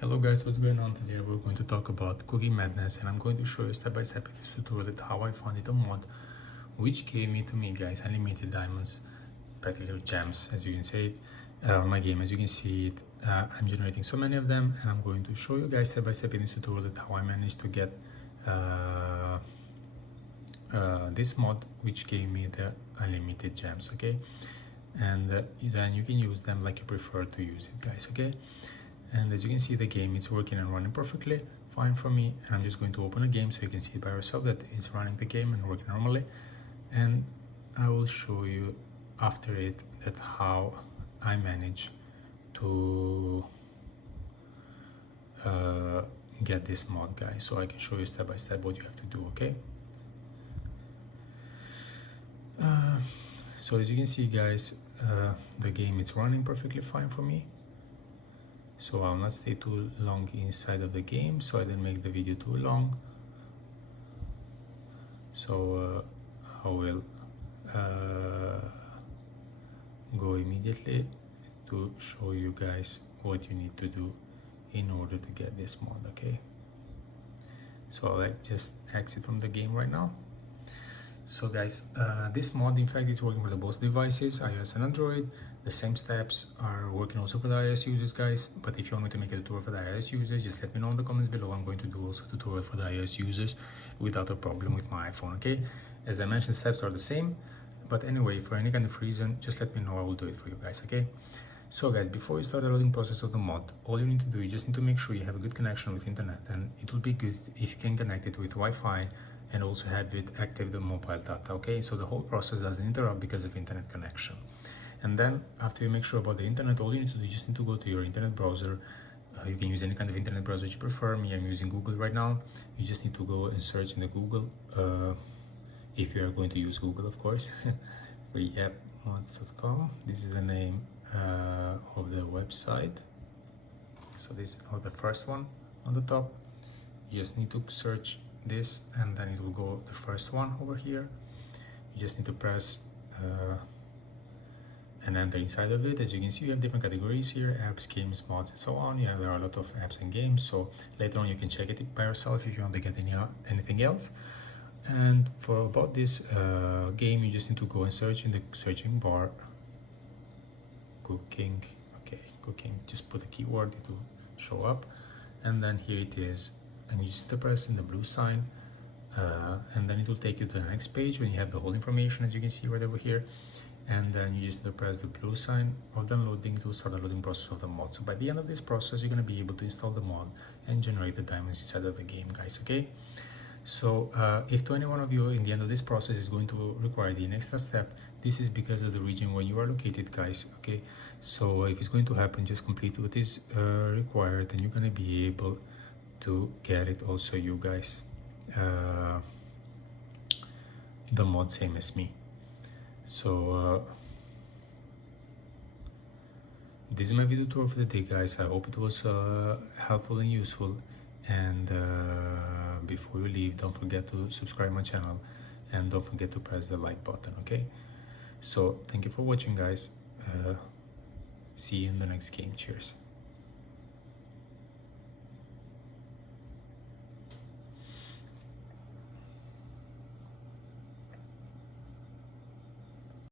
Hello guys, what's going on? Today we're going to talk about Cookie Madness, and I'm going to show you step by step in this tutorial how I found it a mod which gave me to me guys unlimited diamonds, practically gems as you can see it on my game. As you can see it, I'm generating so many of them, and I'm going to show you guys step by step in this tutorial how I managed to get this mod which gave me the unlimited gems, okay? And then you can use them like you prefer to use it, guys, okay? And as you can see, the game is working and running perfectly fine for me, and I'm just going to open a game so you can see by yourself that it's running the game and working normally. And I will show you after it that how I manage to get this mod, guys, so I can show you step by step what you have to do, okay? So as you can see, guys, the game is running perfectly fine for me. So I'll not stay too long inside of the game, so I didn't make the video too long. So I will go immediately to show you guys what you need to do in order to get this mod, okay? So I'll just exit from the game right now. So guys, this mod in fact is working for both devices, iOS and Android. The same steps are working also for the iOS users, guys, but if you want me to make a tutorial for the iOS users, just let me know in the comments below. I'm going to do also a tutorial for the iOS users without a problem with my iPhone, okay? As I mentioned, steps are the same, but anyway, for any kind of reason, just let me know, I will do it for you guys, okay? So guys, before you start the loading process of the mod, all you need to do is just need to make sure you have a good connection with internet, and it will be good if you can connect it with Wi-Fi and also have it active the mobile data, okay? So the whole process doesn't interrupt because of internet connection. And then after you make sure about the internet, all you need to do is just need to go to your internet browser. You can use any kind of internet browser you prefer. Me, I'm using Google right now. You just need to go and search in the Google, if you are going to use Google, of course. freeappmods.com. This is the name of the website. So this is the first one on the top. You just need to search this, and then it will go the first one over here. You just need to press and enter inside of it. As you can see, you have different categories here: apps, games, mods, and so on. Yeah, there are a lot of apps and games, so later on you can check it by yourself if you want to get anything else. And for about this game, you just need to go and search in the searching bar cooking. Okay, cooking, just put a keyword, it will show up, and then here it is, and you just press in the blue sign, and then it will take you to the next page when you have the whole information, as you can see right over here. And then you just press the blue sign of downloading. It will start the loading process of the mod. So by the end of this process, you're going to be able to install the mod and generate the diamonds inside of the game, guys, okay? So if to any one of you in the end of this process is going to require the next step, this is because of the region where you are located, guys, okay? So if it's going to happen, just complete what is required, and you're going to be able to get it also, you guys, the mod same as me. So this is my video tutorial for the day, guys. I hope it was helpful and useful, and before you leave, don't forget to subscribe my channel and don't forget to press the like button, okay? So thank you for watching, guys. See you in the next game. Cheers.